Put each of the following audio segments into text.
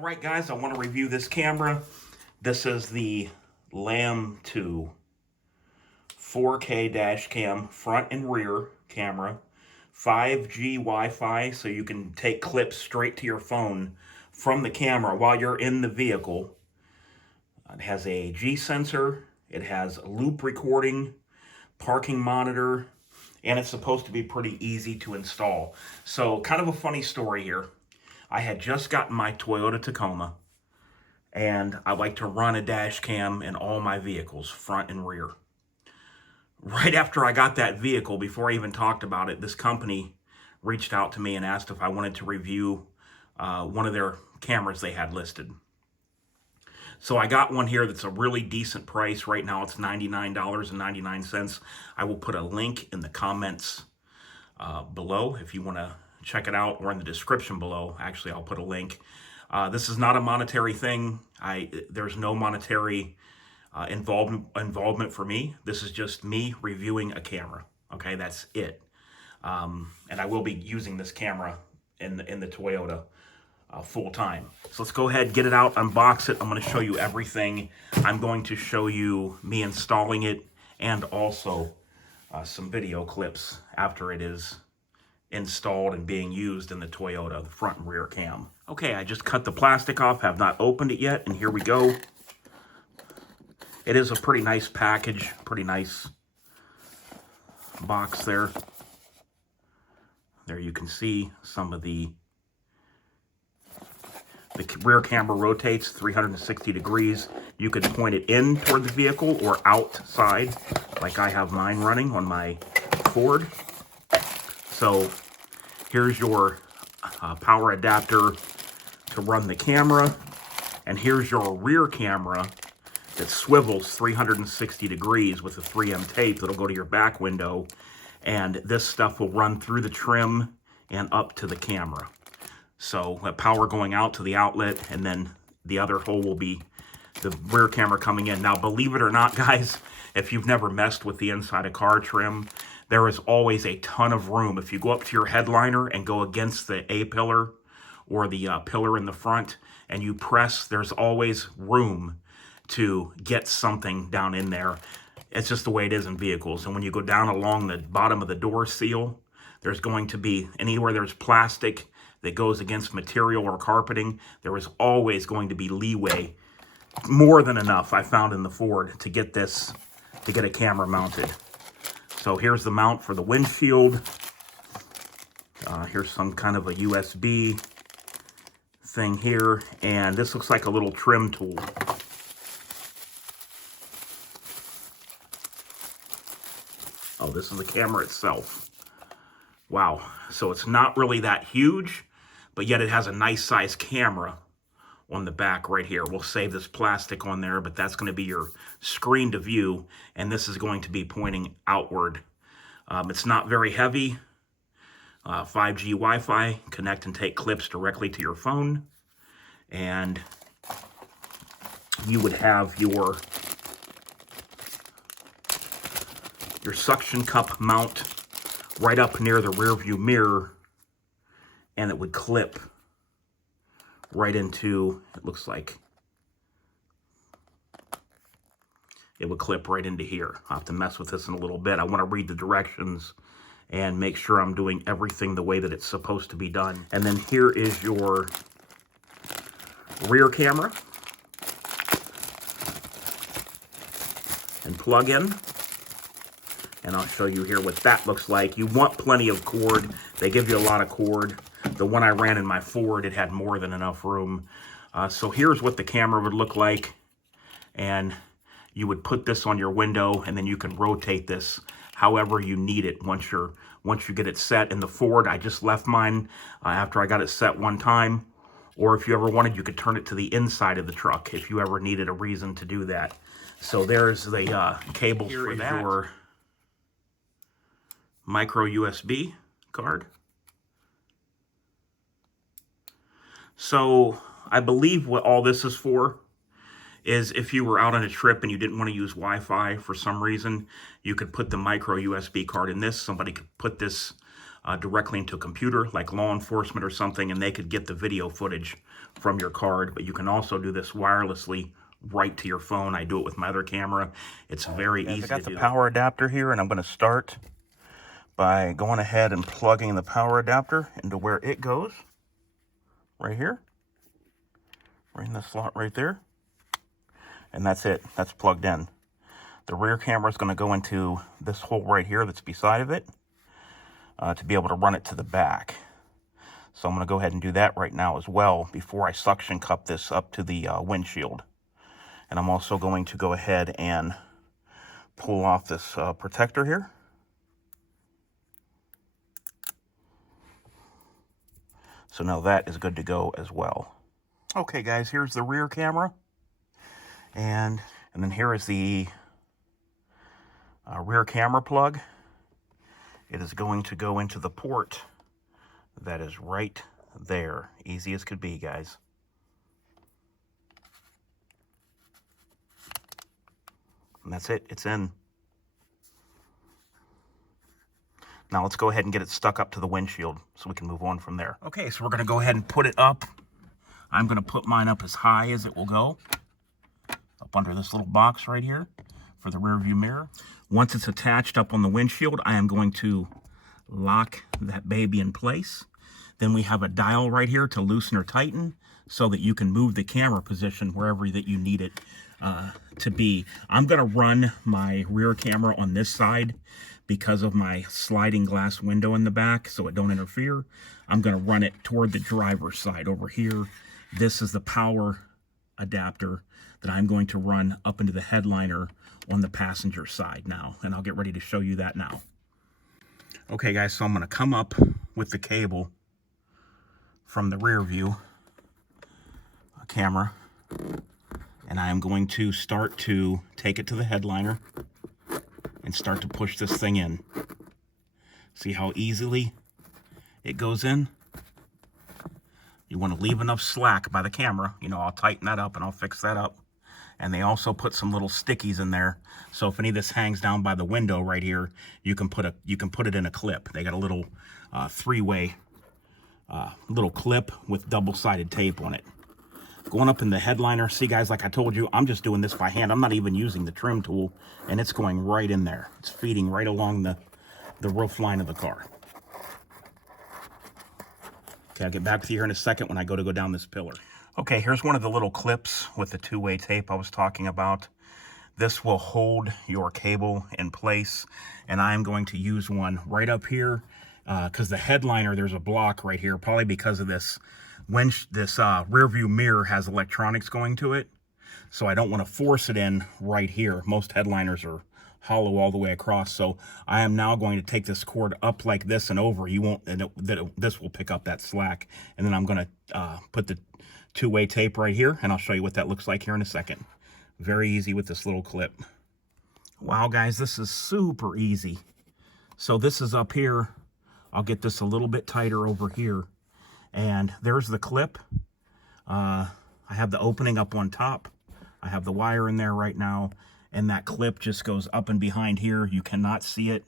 All right, guys, I want to review this camera. This is the Lamtto 4K dash cam front and rear camera. 5G Wi-Fi, so you can take clips straight to your phone from the camera while you're in the vehicle. It has a G sensor, it has loop recording, parking monitor, and it's supposed to be pretty easy to install. So, kind of a funny story here. I had just gotten my Toyota Tacoma, and I like to run a dash cam in all my vehicles, front and rear. Right after I got that vehicle, before I even talked about it, this company reached out to me and asked if I wanted to review one of their cameras they had listed. So I got one here that's a really decent price. Right now it's $99.99. I will put a link in the comments below if you want to check it out, or in the description below. Actually, I'll put a link. This is not a monetary thing. There's no monetary involvement for me. This is just me reviewing a camera. Okay, that's it. And I will be using this camera in the Toyota full time. So let's go ahead, get it out, unbox it. I'm going to show you everything. I'm going to show you me installing it, and also some video clips after it is installed and being used in the Toyota, the front and rear cam. Okay, I just cut the plastic off, have not opened it yet, and here we go. It is a pretty nice package, pretty nice box there. There you can see some of the rear camera rotates 360 degrees. You could point it in toward the vehicle or outside, like I have mine running on my Ford. So here's your power adapter to run the camera, and here's your rear camera that swivels 360 degrees with a 3M tape that'll go to your back window, and this stuff will run through the trim and up to the camera. So power going out to the outlet, and then the other hole will be the rear camera coming in. Now, believe it or not, guys, if you've never messed with the inside of car trim, there is always a ton of room. If you go up to your headliner and go against the A-pillar or the pillar in the front and you press, there's always room to get something down in there. It's just the way it is in vehicles. And when you go down along the bottom of the door seal, there's going to be, anywhere there's plastic that goes against material or carpeting, there is always going to be leeway, more than enough, I found in the Ford, to get this, to get a camera mounted. So here's the mount for the windshield. Here's some kind of a USB thing here, and this looks like a little trim tool. Oh, this is the camera itself. Wow, so it's not really that huge, but yet it has a nice size camera on the back right here. We'll save this plastic on there, but that's going to be your screen to view, and this is going to be pointing outward. It's not very heavy. 5G Wi-Fi, connect and take clips directly to your phone, and you would have your suction cup mount right up near the rear view mirror, and it would clip right into, it looks like it would clip right into here. I'll have to mess with this in a little bit. I want to read the directions and make sure I'm doing everything the way that it's supposed to be done. And then here is your rear camera and plug in. And I'll show you here what that looks like. You want plenty of cord. They give you a lot of cord. The one I ran in my Ford, it had more than enough room. So here's what the camera would look like. And you would put this on your window, and then you can rotate this however you need it once you get it set. In the Ford, I just left mine after I got it set one time. Or if you ever wanted, you could turn it to the inside of the truck if you ever needed a reason to do that. So there's the cables for that. Your micro USB card. So I believe what all this is for is if you were out on a trip and you didn't want to use Wi-Fi for some reason, you could put the micro USB card in this. Somebody could put this directly into a computer, like law enforcement or something, and they could get the video footage from your card. But you can also do this wirelessly right to your phone. I do it with my other camera. It's very easy to do. I got the power adapter here, and I'm going to start by going ahead and plugging the power adapter into where it goes. Right here. Right in the slot right there. And that's it. That's plugged in. The rear camera is going to go into this hole right here that's beside of it to be able to run it to the back. So I'm going to go ahead and do that right now as well before I suction cup this up to the windshield. And I'm also going to go ahead and pull off this protector here. So now that is good to go as well. Okay guys, here's the rear camera. And then here is the rear camera plug. It is going to go into the port that is right there. Easy as could be, guys. And that's it. It's in. Now let's go ahead and get it stuck up to the windshield so we can move on from there. Okay, so we're going to go ahead and put it up. I'm going to put mine up as high as it will go. Up under this little box right here for the rear view mirror. Once it's attached up on the windshield, I am going to lock that baby in place. Then we have a dial right here to loosen or tighten so that you can move the camera position wherever that you need it to be. I'm going to run my rear camera on this side because of my sliding glass window in the back so it don't interfere. I'm going to run it toward the driver's side over here. This is the power adapter that I'm going to run up into the headliner on the passenger side now, and I'll get ready to show you that now. Okay guys, so I'm going to come up with the cable from the rear view camera, and I am going to start to take it to the headliner and start to push this thing in. See how easily it goes in? You want to leave enough slack by the camera. You know, I'll tighten that up and I'll fix that up. And they also put some little stickies in there, so if any of this hangs down by the window right here, you can put it in a clip. They got a little three-way little clip with double-sided tape on it. Going up in the headliner, see guys, like I told you, I'm just doing this by hand. I'm not even using the trim tool, and it's going right in there. It's feeding right along the roof line of the car. Okay, I'll get back with you here in a second when I go down this pillar. Okay, here's one of the little clips with the two-way tape I was talking about. This will hold your cable in place, and I'm going to use one right up here because the headliner, there's a block right here, probably because of this. When this rear view mirror has electronics going to it, so I don't want to force it in right here. Most headliners are hollow all the way across, so I am now going to take this cord up like this and over. You won't, and this will pick up that slack, and then I'm going to put the two-way tape right here, and I'll show you what that looks like here in a second. Very easy with this little clip. Wow guys, this is super easy. So this is up here. I'll get this a little bit tighter over here, and there's the clip. I have the opening up on top. I have the wire in there right now, and that clip just goes up and behind here. You cannot see it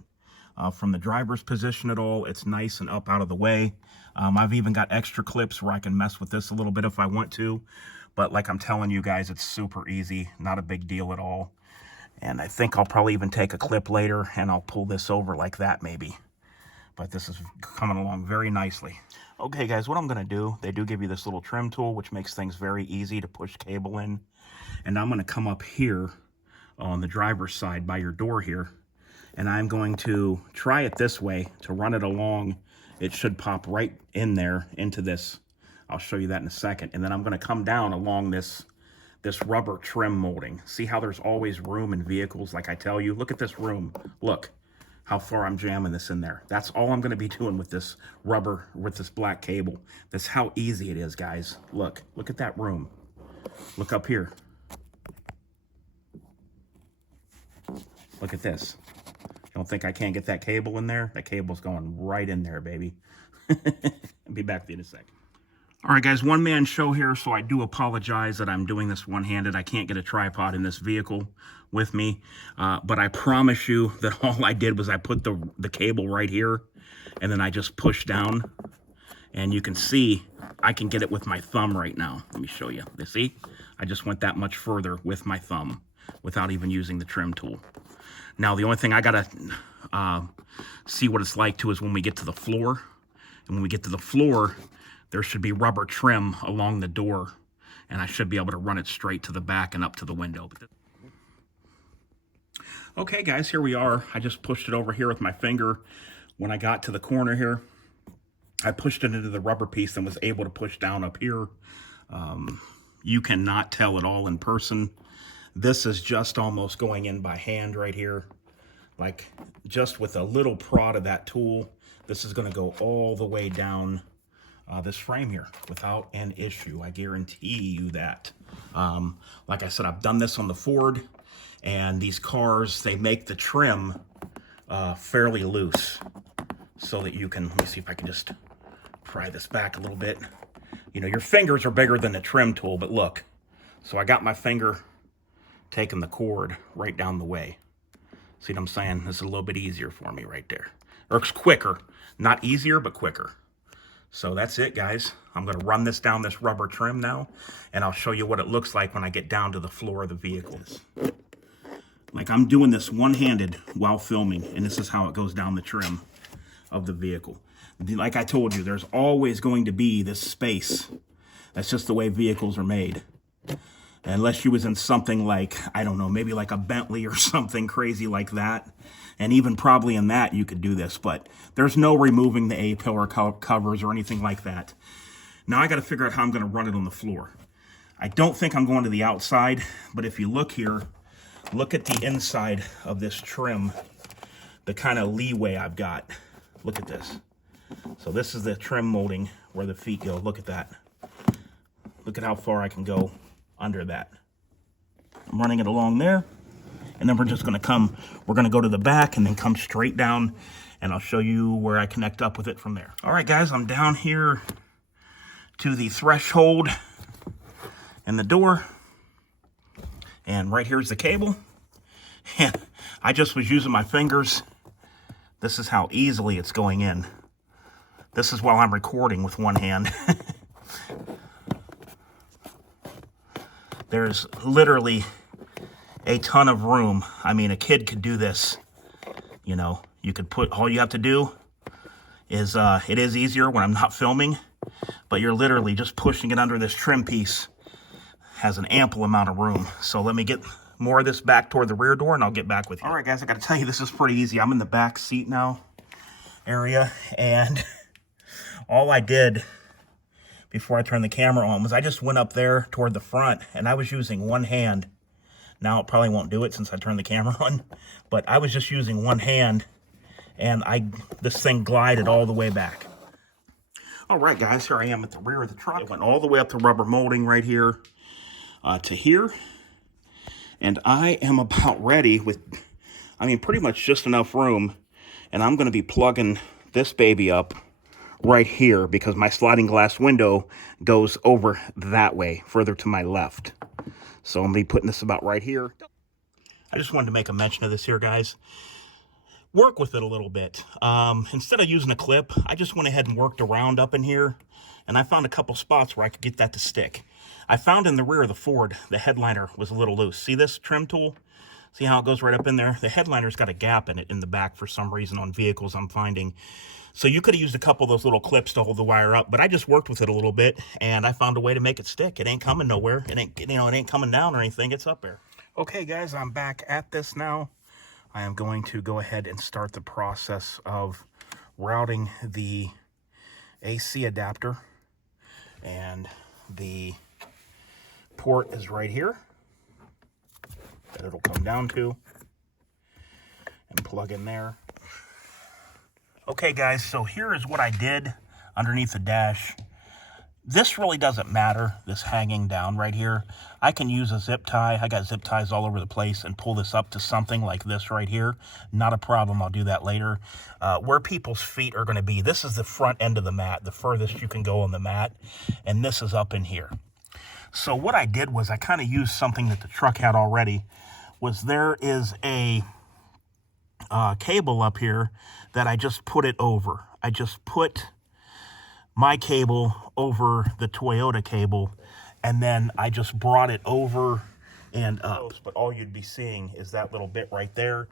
from the driver's position at all. It's nice and up out of the way. I've even got extra clips where I can mess with this a little bit if I want to. But like I'm telling you guys, it's super easy. Not a big deal at all. And I think I'll probably even take a clip later and I'll pull this over like that maybe. But this is coming along very nicely. Okay guys, what I'm going to do, they do give you this little trim tool, which makes things very easy to push cable in. And I'm going to come up here on the driver's side by your door here. And I'm going to try it this way to run it along. It should pop right in there into this. I'll show you that in a second. And then I'm going to come down along this rubber trim molding. See how there's always room in vehicles, like I tell you? Look at this room. Look how far I'm jamming this in there. That's all I'm going to be doing with this rubber, with this black cable. That's how easy it is, guys. Look at that room. Look up here. Look at this. Don't think I can't get that cable in there? That cable's going right in there, baby. I'll be back with you in a second. All right, guys, one-man show here, so I do apologize that I'm doing this one-handed. I can't get a tripod in this vehicle with me, but I promise you that all I did was I put the cable right here. and then I just push down, and you can see I can get it with my thumb right now. Let me show you. You see? I just went that much further with my thumb without even using the trim tool. Now, the only thing I gotta see what it's like too is when we get to the floor. And when we get to the floor, there should be rubber trim along the door, and I should be able to run it straight to the back and up to the window. Okay, guys, here we are. I just pushed it over here with my finger. When I got to the corner here, I pushed it into the rubber piece and was able to push down up here. You cannot tell at all in person. This is just almost going in by hand right here. Like, just with a little prod of that tool, this is going to go all the way down this frame here without an issue. I guarantee you that. Like I said, I've done this on the Ford, and these cars, they make the trim fairly loose so that you can, let me see if I can just pry this back a little bit. You know, your fingers are bigger than the trim tool, but look. So I got my finger taking the cord right down the way. See what I'm saying? This is a little bit easier for me right there. Or it's quicker. Not easier, but quicker. So that's it, guys. I'm going to run this down this rubber trim now, and I'll show you what it looks like when I get down to the floor of the vehicle. Like, I'm doing this one-handed while filming, and this is how it goes down the trim of the vehicle. Like I told you, there's always going to be this space. That's just the way vehicles are made. Unless you was in something like, I don't know, maybe like a Bentley or something crazy like that. And even probably in that you could do this, but there's no removing the A-pillar covers or anything like that. Now I got to figure out how I'm going to run it on the floor. I don't think I'm going to the outside, but if you look here, look at the inside of this trim, the kind of leeway I've got. Look at this. So this is the trim molding where the feet go. Look at that. Look at how far I can go under that. I'm running it along there, and then we're just going to go to the back and then come straight down, and I'll show you where I connect up with it from there. All right, guys, I'm down here to the threshold and the door, and right here's the cable. And I just was using my fingers. This is how easily it's going in. This is while I'm recording with one hand. There's literally a ton of room. I mean, a kid could do this. You know, you could put, all you have to do is, it is easier when I'm not filming, but you're literally just pushing it under this trim piece. Has an ample amount of room. So let me get more of this back toward the rear door, and I'll get back with you. All right, guys, I got to tell you, this is pretty easy. I'm in the back seat now area, and all I did before I turned the camera on was I just went up there toward the front, and I was using one hand. Now it probably won't do it since I turned the camera on, but I was just using one hand, and this thing glided all the way back. All right, guys, here I am at the rear of the truck. It went all the way up the rubber molding right here to here, and I am about ready with, I mean, pretty much just enough room, and I'm going to be plugging this baby up right here because my sliding glass window goes over that way, further to my left. So I'm going to be putting this about right here. I just wanted to make a mention of this here, guys. Work with it a little bit. Instead of using a clip, I just went ahead and worked around up in here, and I found a couple spots where I could get that to stick. I found in the rear of the Ford, the headliner was a little loose. See this trim tool? See how it goes right up in there? The headliner's got a gap in it in the back for some reason on vehicles I'm finding. So you could have used a couple of those little clips to hold the wire up, but I just worked with it a little bit, and I found a way to make it stick. It ain't coming nowhere. It ain't, you know, it ain't coming down or anything. It's up there. Okay, guys, I'm back at this now. I am going to go ahead and start the process of routing the AC adapter, and the port is right here that it'll come down to and plug in there. Okay, guys, so here is what I did underneath the dash. This really doesn't matter, this hanging down right here. I can use a zip tie. I got zip ties all over the place and pull this up to something like this right here. Not a problem. I'll do that later. Where people's feet are going to be, this is the front end of the mat, the furthest you can go on the mat, and this is up in here. So what I did was I kind of used something that the truck had already, was there is a cable up here that I just put it over. I just put my cable over the Toyota cable, and then I just brought it over and up. But all you'd be seeing is that little bit right there.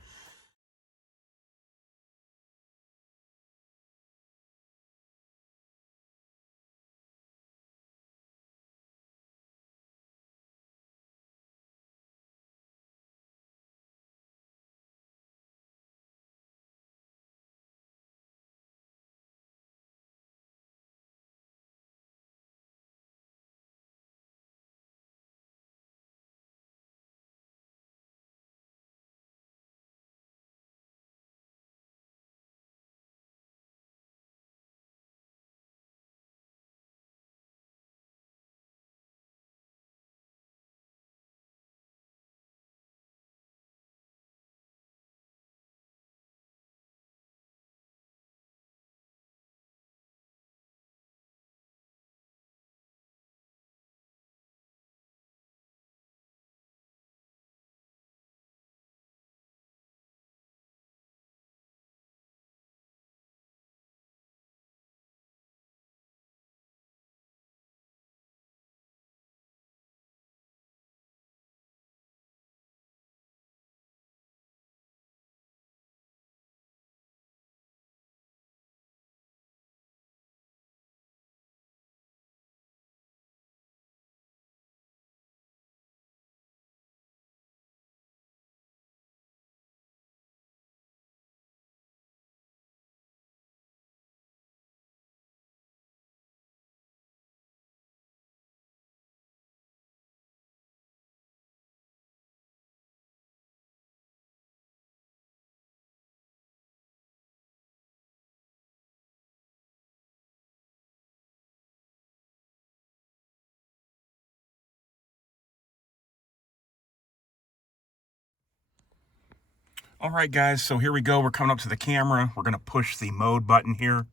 All right, guys, so here we go. We're coming up to the camera. We're going to push the mode button here.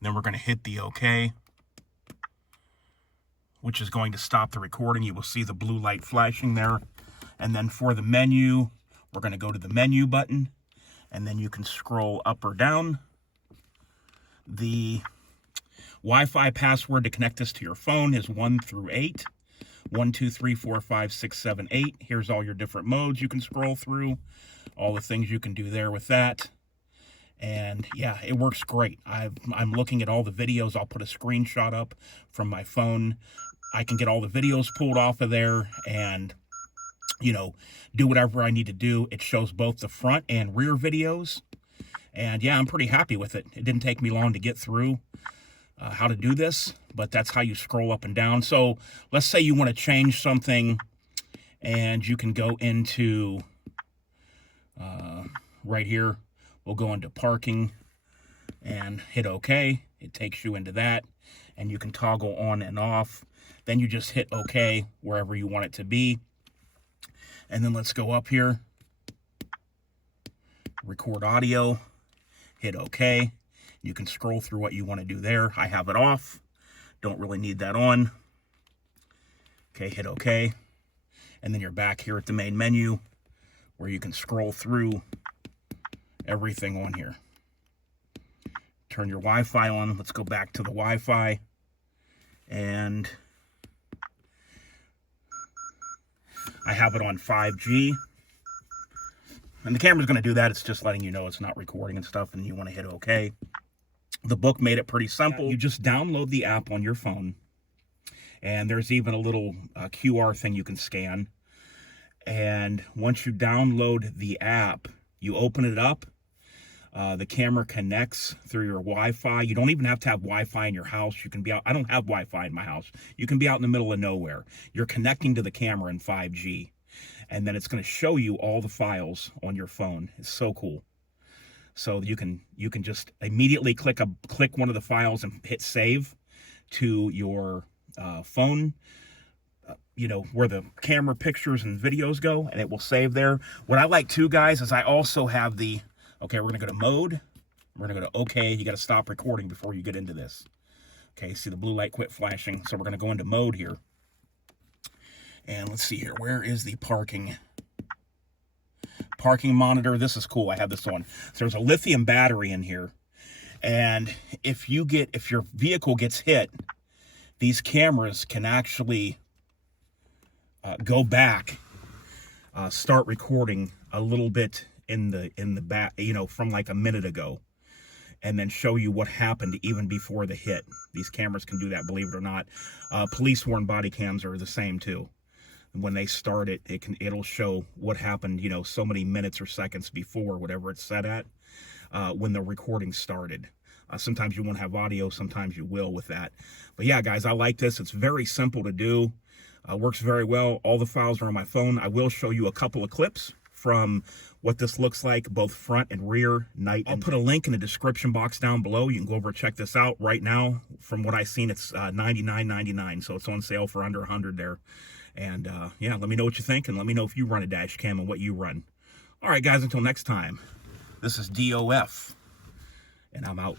Then we're going to hit the OK, which is going to stop the recording. You will see the blue light flashing there. And then for the menu, we're going to go to the menu button, and then you can scroll up or down. The Wi-Fi password to connect this to your phone is 1 through 8. 1, 2, 3, 4, 5, 6, 7, 8. Here's all your different modes you can scroll through. All the things you can do there with that. And yeah, it works great. I'm looking at all the videos. I'll put a screenshot up from my phone. I can get all the videos pulled off of there and, you know, do whatever I need to do. It shows both the front and rear videos. And yeah, I'm pretty happy with it. It didn't take me long to get through how to do this, but that's how you scroll up and down. So let's say you want to change something, and you can go into right here. We'll go into parking and hit OK. It takes you into that, and you can toggle on and off. Then you just hit OK wherever you want it to be. And then let's go up here, record audio, hit OK. You can scroll through what you want to do there. I have it off. Don't really need that on. Okay, hit OK. And then you're back here at the main menu where you can scroll through everything on here. Turn your Wi-Fi on. Let's go back to the Wi-Fi. And I have it on 5G. And the camera's going to do that. It's just letting you know it's not recording and stuff, and you want to hit OK. The book made it pretty simple. You just download the app on your phone, and there's even a little QR thing you can scan. And once you download the app, you open it up. The camera connects through your Wi-Fi. You don't even have to have Wi-Fi in your house. You can be out. I don't have Wi-Fi in my house. You can be out in the middle of nowhere. You're connecting to the camera in 5G, and then it's going to show you all the files on your phone. It's so cool. So you can just immediately click one of the files and hit save to your phone, you know, where the camera pictures and videos go, and it will save there. What I like too, guys, is I also have the, okay, we're going to go to mode. We're going to go to OK. You got to stop recording before you get into this. Okay, see the blue light quit flashing. So we're going to go into mode here. And let's see here. Where is the parking parking monitor. This is cool. I have this on. So there's a lithium battery in here. And if your vehicle gets hit, these cameras can actually go back, start recording a little bit in the back, you know, from like a minute ago, and then show you what happened even before the hit. These cameras can do that, believe it or not. Police worn body cams are the same too. When they start it, it'll show what happened, you know, so many minutes or seconds before, whatever it's set at, when the recording started. Sometimes you won't have audio, sometimes you will with that. But yeah, guys, I like this. It's very simple to do. Works very well. All the files are on my phone. I will show you a couple of clips from what this looks like, both front and rear, night. I'll put a link in the description box down below. You can go over and check this out. Right now, from what I've seen, it's $99.99, so it's on sale for under $100 there. And yeah, let me know what you think, and let me know if you run a dash cam and what you run. All right, guys, until next time, this is DOF, and I'm out.